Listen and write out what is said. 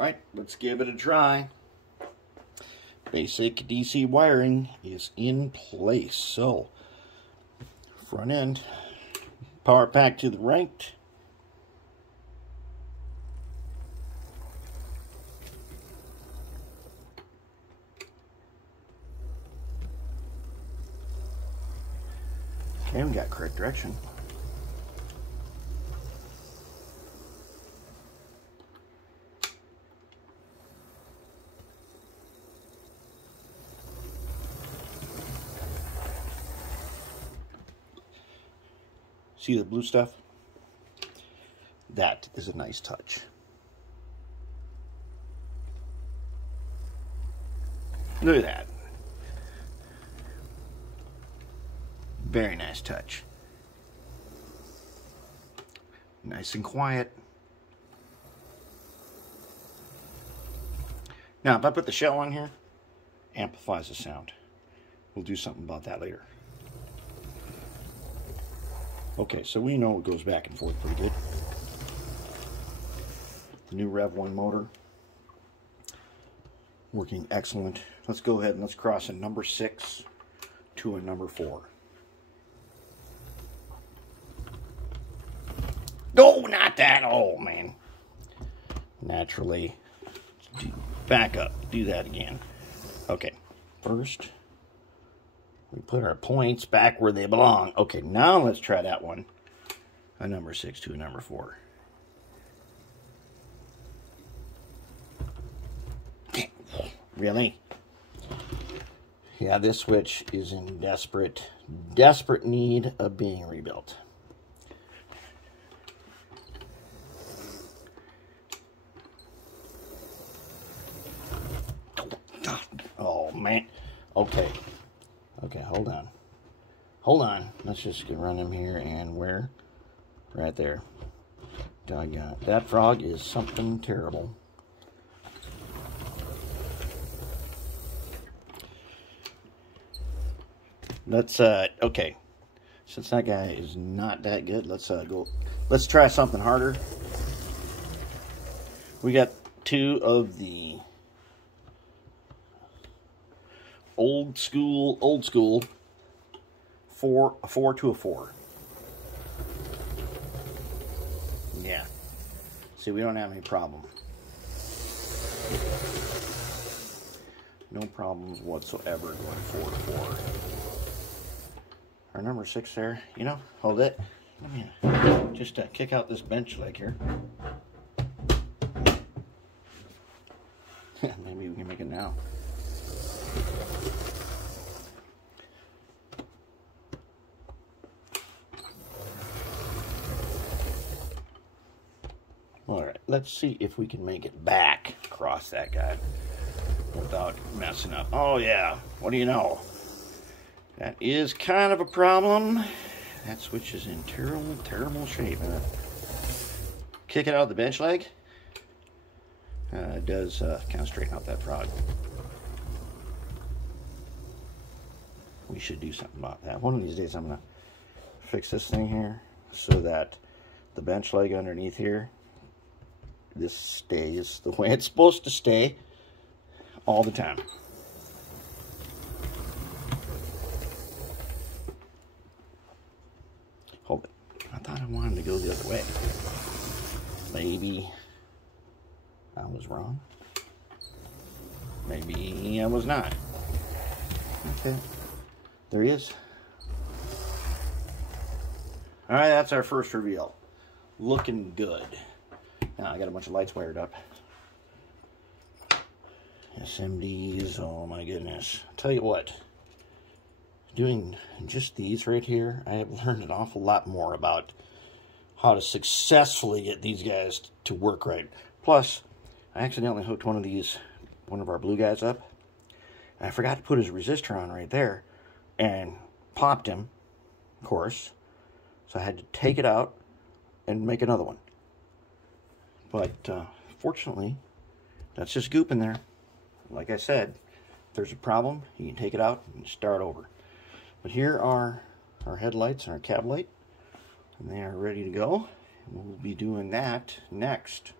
Alright, let's give it a try. Basic DC wiring is in place. So, front end, power pack to the right. Okay, we got correct direction. See the blue stuff? That is a nice touch. Look at that. Very nice touch. Nice and quiet. Now, if I put the shell on here, amplifies the sound. We'll do something about that later. Okay, so we know it goes back and forth pretty good. The new Rev 1 motor, working excellent. Let's go ahead and let's cross a number 6 to a number 4. No, not that. Oh, man. Naturally. Back up. Do that again. Okay, first we put our points back where they belong. Okay, now let's try that one. A number 6 to a number 4. Really? Yeah, this switch is in desperate need of being rebuilt. Oh, man. Okay. Okay, hold on. Hold on. Let's just run him here and where? Right there. Doggone. That frog is something terrible. Let's, okay. Since that guy is not that good, let's try something harder. We got 2 of the old school, a 4 to a 4. Yeah. See, we don't have any problem. No problems whatsoever going 4 to 4. Our number 6 there, you know, hold it. Let me just kick out this bench leg here. Maybe we can make it now. Alright, let's see if we can make it back across that guy without messing up. Oh yeah, what do you know? That is kind of a problem. That switch is in terrible, terrible shape. Kick it out of the bench leg. It does kind of straighten out that frog. We should do something about that. One of these days I'm going to fix this thing here so that the bench leg underneath here, this stays the way it's supposed to stay all the time. Hold it. I thought I wanted to go the other way. Maybe I was wrong. Maybe I was not. Okay. There he is. Alright, that's our first reveal. Looking good. Now I got a bunch of lights wired up. SMDs, oh my goodness. I'll tell you what, doing just these right here, I have learned an awful lot more about how to successfully get these guys to work right. Plus, I accidentally hooked one of our blue guys up, and I forgot to put his resistor on right there, and popped him, of course. So I had to take it out and make another one. But fortunately, that's just goop in there. Like I said, if there's a problem, you can take it out and start over. But here are our headlights and our cab light, and they are ready to go. We'll be doing that next.